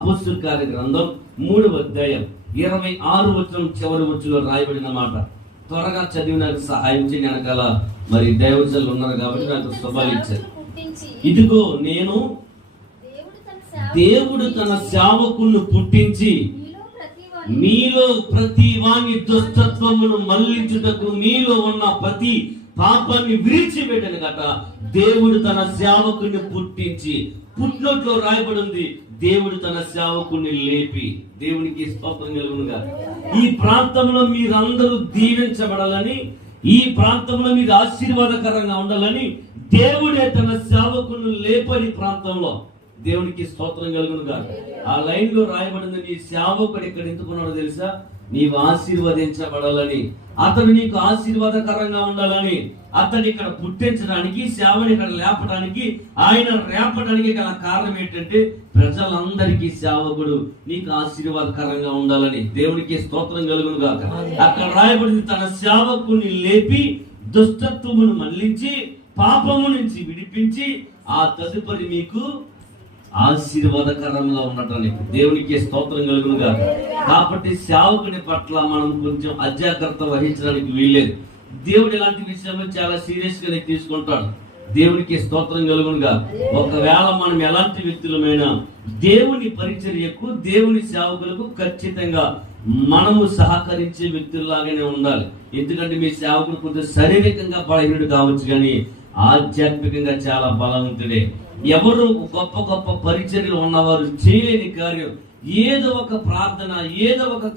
అపొస్తల కార్య గ్రంథం మూడవ అధ్యాయం ఇరవై ఆరు వచ్చిన చివరి వచ్చులో రాయబడిన మాట. త్వరగా చదివినానికి సహాయం చేయని వెనకాల మరి దైవజనులు ఉన్నారు కాబట్టి నాకు శుభాలు ఇచ్చారు. ఇదిగో నేను దేవుడు తన సేవకుని సేవకులను పుట్టించి మీలో ప్రతి వాణి దుష్టత్వమును మళ్ళించుటకు మీలో ఉన్న ప్రతి పాపాన్ని విరిచిపెట్టను గట దేవుడు తన సేవకుని పుట్టించి పుట్టినట్లో రాయబడింది. దేవుడు తన సేవకుని లేపి దేవునికి స్తోత్రం కలుగునుగా. ఈ ప్రాంతంలో మీరందరూ దీవించబడాలని ఈ ప్రాంతంలో మీరు ఆశీర్వాదకరంగా ఉండాలని దేవుడే తన సేవకుని లేపని ప్రాంతంలో దేవునికి స్తోత్రం కలుగునుగా. ఆ లైన్లో రాయబడింది నీ సేవకుడు ఇక్కడ ఎందుకున్నాడో తెలుసా? నీవు ఆశీర్వదించబడాలని అతను నీకు ఆశీర్వాదకరంగా ఉండాలని అతన్ని ఇక్కడ పుట్టించడానికి సేవని ఇక్కడ లేపడానికి ఆయన రేపడానికి గల కారణం ఏంటంటే ప్రజలందరికీ సేవకుడు నీకు ఆశీర్వాదకరంగా ఉండాలని. దేవునికి స్తోత్రం కలుగును గాక అక్కడ రాయబడింది తన సేవకుని లేపి దుష్టత్వమును మళ్ళించి పాపము నుంచి విడిపించి ఆ తదుపరి మీకు ఆశీర్వాదకరంగా ఉండటానికి దేవునికి స్తోత్రం కలుగునుగా. కాబట్టి సేవకుని పట్ల మనం కొంచెం అజాగ్రత్త వహించడానికి వీల్లేదు. దేవుడు ఇలాంటి విషయంలో చాలా సీరియస్గా తీసుకుంటాడు దేవునికి స్తోత్రం కలుగునుగా. ఒకవేళ మనం ఎలాంటి వ్యక్తులమైనా దేవుని పరిచర్యకు దేవుని సేవకులకు ఖచ్చితంగా మనము సహకరించే వ్యక్తుల్లాగానే ఉండాలి. ఎందుకంటే మీ సేవకుడు కొంచెం శారీరకంగా బలహీనుడు కావచ్చు కానీ ఆధ్యాత్మికంగా చాలా బలవంతుడే. ఎవరు గొప్ప గొప్ప పరిచర్యలు ఉన్నవారు చేయలేని కార్యం. ఏదో ఒక ప్రార్థన ఏదో ఒక